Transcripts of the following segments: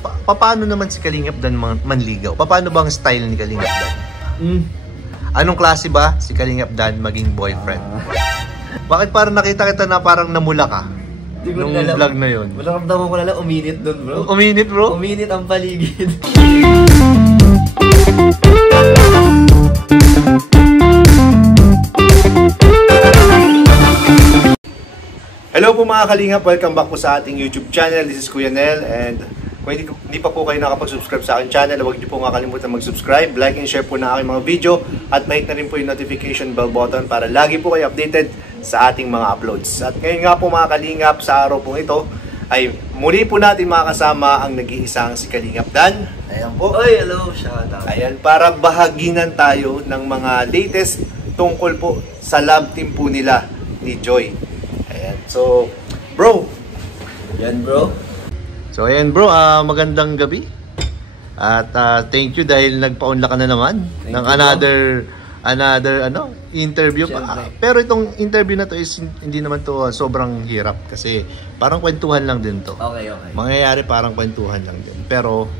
paano naman si Kalingap Dan manligaw? Paano bang style ni Kalingap Dan? Anong klase ba si Kalingap Dan maging boyfriend? Bakit parang nakita kita na parang namula ka? Nung vlog na yun. Maramdaman ko na lang, uminit doon bro. Uminit bro? Uminit ang paligid. Hello po mga Kalingap, welcome back po sa ating YouTube channel. This is Kuya Nel, and kung hindi pa po kayo nakapag-subscribe sa aking channel, huwag niyo po nga kalimutan mag-subscribe, like and share po na aking mga video, at mahit na rin po yung notification bell button para lagi po kayo updated sa ating mga uploads. At ngayon nga po mga Kalingap, sa araw pong ito ay muli po natin makakasama ang nag-iisang si Kalingap Dan. Ayan po. Oy, hello, shout out. Ayan, para bahaginan tayo ng mga latest tungkol po sa love team po nila ni Joy. Ayan, so bro. Yan bro. So ayan bro, magandang gabi. At thank you dahil nagpa-unla ka na naman ng another interview pa. Pero itong interview na to is hindi naman to sobrang hirap kasi parang kwentuhan lang din to. Okay. Mangyayari parang kwentuhan lang din. Pero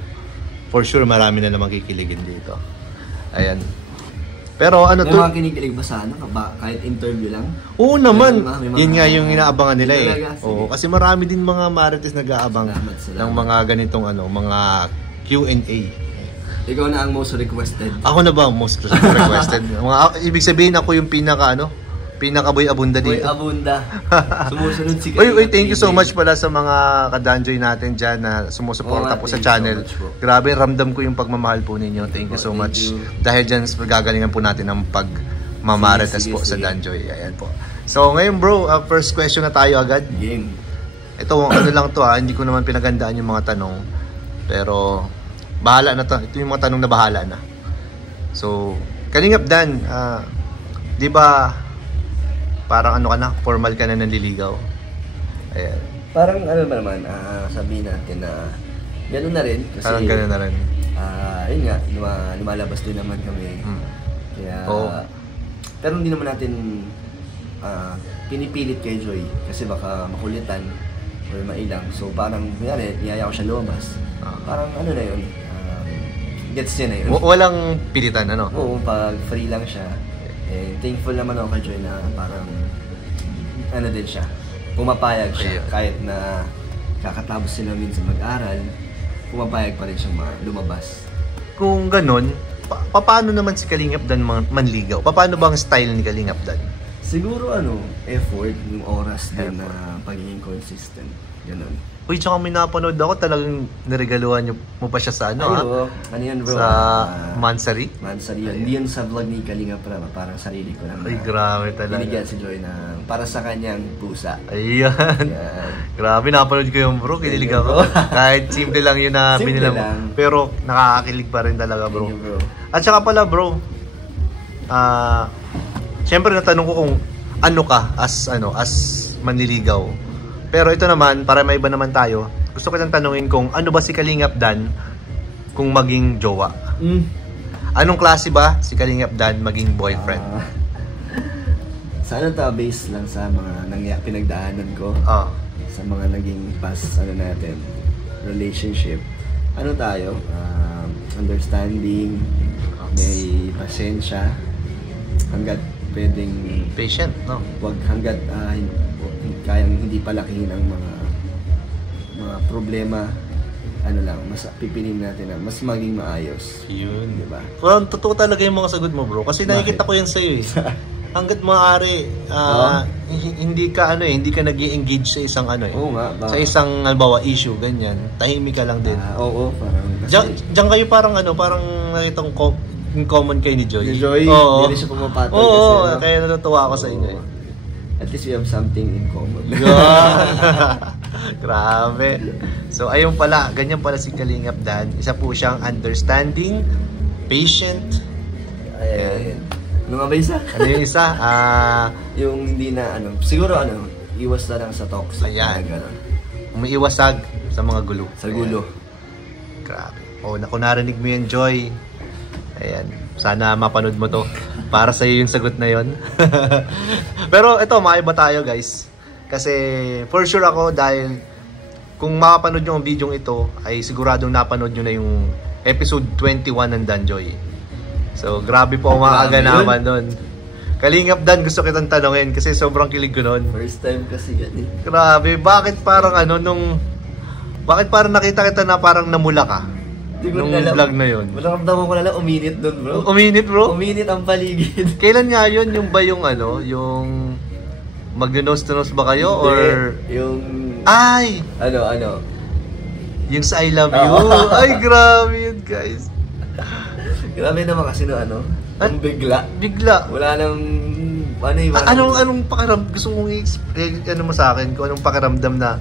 for sure marami na namang kikiligin dito. Ayan. Pero ano to? May mga kinikilig ba sa kahit interview lang? Oo naman. Yun nga yung inaabangan nila eh. Oo, kasi marami din mga marites nag-aabang ng mga ganitong mga Q&A. Ikaw na ang most requested. Ako na ba ang most requested? Ibig sabihin ako yung pinaka boy abunda dito. Boy abunda. Sumusunod si Uy, thank you so much pala sa mga kadanjoy natin dyan na sumusuporta po sa channel. Grabe, ramdam ko yung pagmamahal po ninyo. Thank you so much. Dahil dyan, gagalingan po natin ng pagmamarites po sa Danjoy. Ayan po. So ngayon bro, first question na tayo agad. Game. Ito, lang to hindi ko naman pinagandaan yung mga tanong. Pero, bahala na to. Ito yung mga tanong na bahala na. So, Kalingap Dan, di ba parang formal ka na nanliligaw? Ayan. Parang naman, sabihin natin na gano'n na rin. Kasi, parang gano'n na rin. Yun nga, lumalabas din naman kami. Kaya, pero hindi naman natin pinipilit kay Joy kasi baka makulitan or mailang. So parang, kunyari, iyaya ko siya lumabas. Parang na yun, gets niya na yun. Walang pilitan, ano? Oo, pag free lang siya. Eh, thankful naman ako kay Joy na parang din siya, pumapayag siya. Kahit na kakatapos sila minsan mag-aral, pumapayag pa rin siyang lumabas. Kung ganun, paano naman si Kalingap Dan manligaw? Paano bang style ni Kalingap Dan? Siguro effort, yung oras din na pagiging consistent. Ganun. Uy, tsaka may napanood ako, talagang niregaluhan mo pa siya sa ano yan bro? Sa Mansari? Mansari yun. Hindi yun sa vlog ni Kalingap Rama, parang sarili ko lang. Ay, grabe talaga. Binigyan si Joy na para sa kanyang pusa. Ayan. Grabe, napanood ko yung bro, kinilig ako. Kahit simple lang yun na binilang mo. Pero nakakakilig pa rin talaga bro. Bro. At saka pala bro, syempre natanong ko kung ano ka as manliligaw. Pero ito naman, para may iba naman tayo, gusto ko lang tanungin kung ano ba si Kalingap Dan kung maging jowa? Anong klase ba si Kalingap Dan maging boyfriend? Sana based lang sa mga pinagdaanan ko. Sa mga naging past natin, relationship. Ano tayo? Understanding, may pasensya, hanggat pwedeng patient, no? Wag hanggat kayang hindi palakihin ang mga problema, mas pipiliin natin na mas maging maayos. Yun, di ba? Well, totoo talaga yung mga sagot mo, bro. Kasi nakikita ko yan sa'yo eh. Hanggat maaari, hindi ka nag-i-engage sa isang Oo nga, sa isang issue, ganyan. Tahimik ka lang din. Oo, parang diyan kayo parang nakita ko in common kay ni Joy. Ni Joy, hindi rin siya pumapatol kasi. Oo, kaya natutuwa ako sa inyo eh. At least we have something in common. Grabe. So ayun pala, ganyan pala si Kalingap Dan. Isa po siyang understanding, patient. Ayan. Ano nga ba isa? Ano yung isa? Yung hindi na siguro iwas na lang sa toxic. Ayan. Umiiwasag sa mga gulo. Sa gulo. Grabe. Naku, narinig mo yun, Joy. Ayan. Sana mapanood mo to. Para sa iyo yung sagot na yon. Pero ito, maiba tayo guys. Kasi for sure ako dahil kung makapanood nyo ang video ito, ay siguradong napanood nyo na yung episode 21 ng Danjoy. So, grabe po ang mga kaganapan doon. Kalingap Dan, gusto kitang tanongin kasi sobrang kilig ko noon. First time kasi yan eh. Grabe, bakit parang bakit parang nakita kita na parang namula ka? Nung vlog na yun. Maramdaman ko na lang, uminit doon bro. Uminit bro? Uminit ang paligid. Kailan nga yun? Yung ba yung yung mag-nose to nose ba kayo? Or yung... Ay! Ano? Yung sa I love you. Ay, grabe yun guys. Grabe naman kasi ang bigla. Bigla. Wala nang... Anong pakiramdam? Gusto mong i-explain mo sa akin kung anong pakiramdam na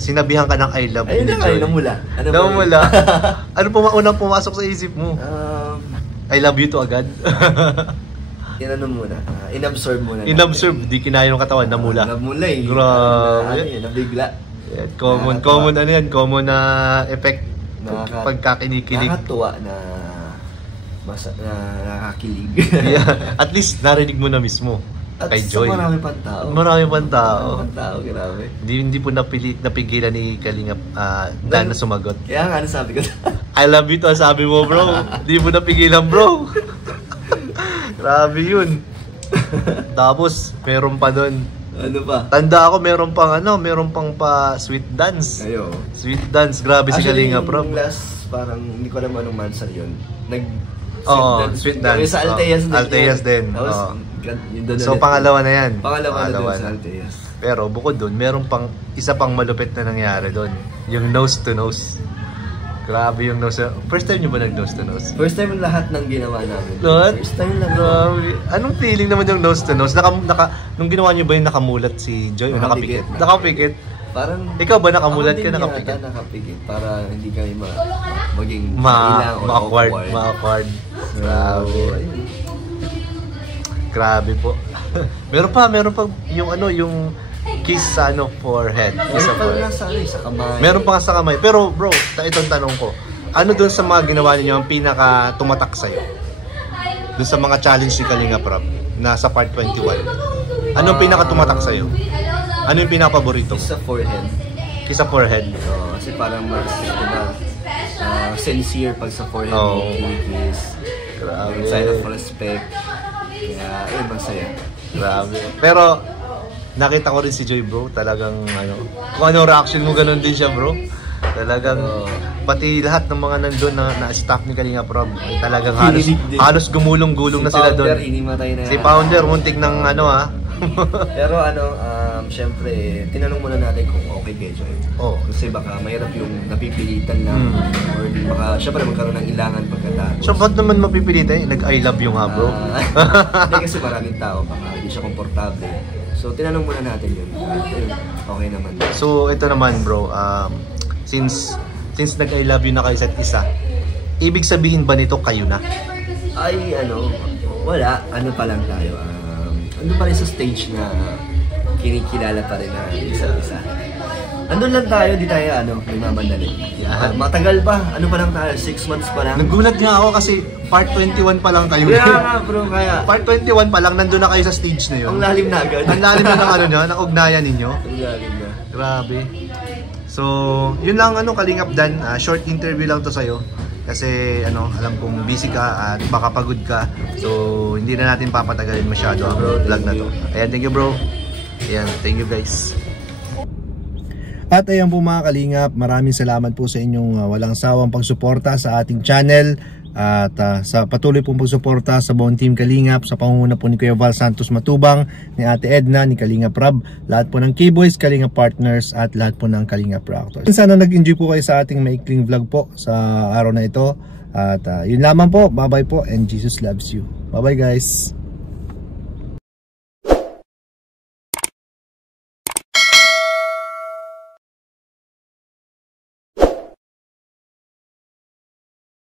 sinabihan ka ng I love you. Ayun na kayo, namula. Namula. Ano unang pumasok sa isip mo? I love you to agad? Muna. In-absorb muna. In-absorb, di kinaya yung katawan, namula. Namula eh. Grabe. Nabigla. Common common na effect pagkakinikilig. Nakakatuwa na nakakilig. Yeah. At least narinig mo na mismo. At kay Joy. Marami pang tao. Marami pang tao. Grabe. Hindi po napigilan ni Kalingap Dan na sumagot. Kaya nga, sabi ko. I love you to, sabi mo bro. Hindi mo napigilan bro. Grabe yun. Tapos, meron pa doon. Ano pa? Tanda ako, meron pang pa sweet dance. Ayo. Sweet dance, grabe si Kalingap bro. Yung last, parang hindi ko alam anong months yun. Sweet dance. Sa Alteas din. Alteas din. So, pangalawa na yan. Pangalawa na sa Alteas. Pero bukod doon, meron pang isa pang malupit na nangyari doon. Yung nose to nose. Grabe yung nose. First time nyo ba nag-nose to nose? First time lahat ng ginawa namin. Lahat? First time lang. Grabe. Anong feeling naman yung nose to nose? Nung ginawa nyo ba yung nakamulat si Joy o nakapikit? Nakapikit? Parang... Ikaw ba nakamulat ka, nakapikit? Nakapikit. Para hindi kayo maging ma-awkward. Grabe. Grabe po. meron pa yung kiss sa forehead. Meron pa sa kamay. Meron pa sa kamay. Pero bro, itong tanong ko. Ano doon sa mga ginawa niyo ang pinaka tumatak sa'yo? Doon sa mga challenge ni Kalingap Rob na sa part 21. Anong pinaka tumatak sa'yo? Ano yung pinaka paborito? Kiss sa forehead. Kiss sa forehead. Kasi parang mas sincere pag sa forehead kiss. Grabe. Sign of respect. Kaya masaya. Grabe. Pero nakita ko rin si Joy bro, talagang kung ano reaction mo, ganun din siya bro. Talagang pati lahat ng mga nandun na staff ni Kalingap Rob ay talagang halos gumulong-gulong na sila doon. Si Founder muntik ng Pero syempre tinanong muna natin kung okay kay Joy. Kasi baka mahirap yung napipilitan lang or baka syempre magkaroon ng ilangan pagkatapos. So ba't naman mapipilitan? Nag-I love you nga bro. Hindi kasi maraming tao baka hindi siya komportable. So, tinanong muna natin yun. Okay naman. So, ito naman bro, since nag-I love you na kayo isa't isa, ibig sabihin ba nito kayo na? Ay, wala. Ano pa lang tayo. Ano pa rin sa stage na kinikilala pa rin na isa't isa. Andun lang tayo, di tayo nagmamadali. Matagal pa. Ano pa lang tayo? 6 months pa lang. Nagulat nga ako kasi part 21 pa lang tayo. Kaya nga bro, kaya. Part 21 pa lang, nandun na kayo sa stage na yun. Ang lalim na agad. Ang lalim na ng ugnayan ninyo. Ang lalim na. Grabe. So, yun lang Kalingap Dan. Short interview lang to sa'yo. Kasi alam kong busy ka at baka pagod ka. So, hindi na natin papatagalin masyado ang vlog na to. Ayan, thank you bro. Ayan, thank you guys. At ayan po mga Kalingap, maraming salamat po sa inyong walang sawang pagsuporta sa ating channel at sa patuloy pong pagsuporta sa buong team Kalingap, sa pangunguna po ni Kuya Val Santos Matubang, ni Ate Edna, ni Kalingap Rob, lahat po ng K-Boys, Kalingap Partners at lahat po ng Kalingap Reactors. Sana nag-enjoy po kayo sa ating maikling vlog po sa araw na ito at yun lamang po, bye bye po and Jesus loves you. Bye bye guys.